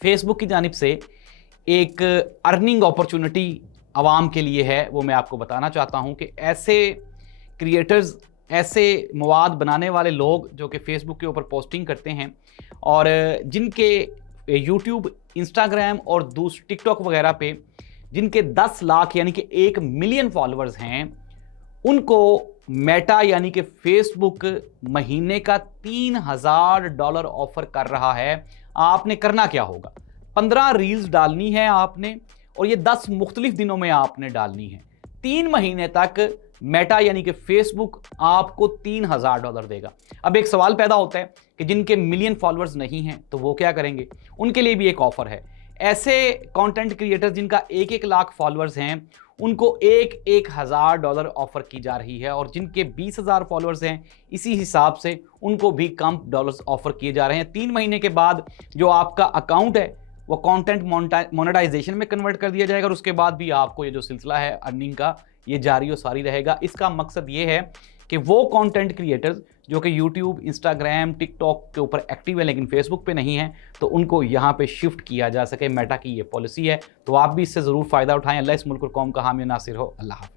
Facebook की जानिब से एक अर्निंग अपॉर्चुनिटी आवाम के लिए है, वो मैं आपको बताना चाहता हूँ कि ऐसे क्रिएटर्स, ऐसे मवाद बनाने वाले लोग जो कि फेसबुक के ऊपर पोस्टिंग करते हैं और जिनके यूट्यूब, इंस्टाग्राम और टिकटॉक वगैरह पे जिनके 10 लाख यानी कि 1 मिलियन फॉलोअर्स हैं, उनको मेटा यानी कि फेसबुक महीने का $3000 ऑफर कर रहा है। आपने करना क्या होगा, 15 रील्स डालनी है आपने और ये 10 मुख्तलिफ दिनों में आपने डालनी है। 3 महीने तक मेटा यानी कि फेसबुक आपको $3000 देगा। अब एक सवाल पैदा होता है कि जिनके मिलियन फॉलोअर्स नहीं हैं तो वो क्या करेंगे, उनके लिए भी एक ऑफर है। ऐसे कंटेंट क्रिएटर्स जिनका 1-1 लाख फॉलोअर्स हैं, उनको 1-1000 ऑफर की जा रही है और जिनके 20,000 फॉलोअर्स हैं, इसी हिसाब से उनको भी कम डॉलर्स ऑफर किए जा रहे हैं। 3 महीने के बाद जो आपका अकाउंट है वो कंटेंट मोनेटाइजेशन में कन्वर्ट कर दिया जाएगा और उसके बाद भी आपको ये जो सिलसिला है अर्निंग का, ये जारी और सारी रहेगा। इसका मकसद ये है कि वो कंटेंट क्रिएटर्स जो कि यूट्यूब, इंस्टाग्राम, टिकटॉक के ऊपर एक्टिव है लेकिन फेसबुक पे नहीं है, तो उनको यहाँ पे शिफ्ट किया जा सके। मेटा की ये पॉलिसी है, तो आप भी इससे ज़रूर फ़ायदा उठाएं। अल्लाह इस मुल्क और कौम का हामी नासिर हो। अल्लाह हाफ़िज़।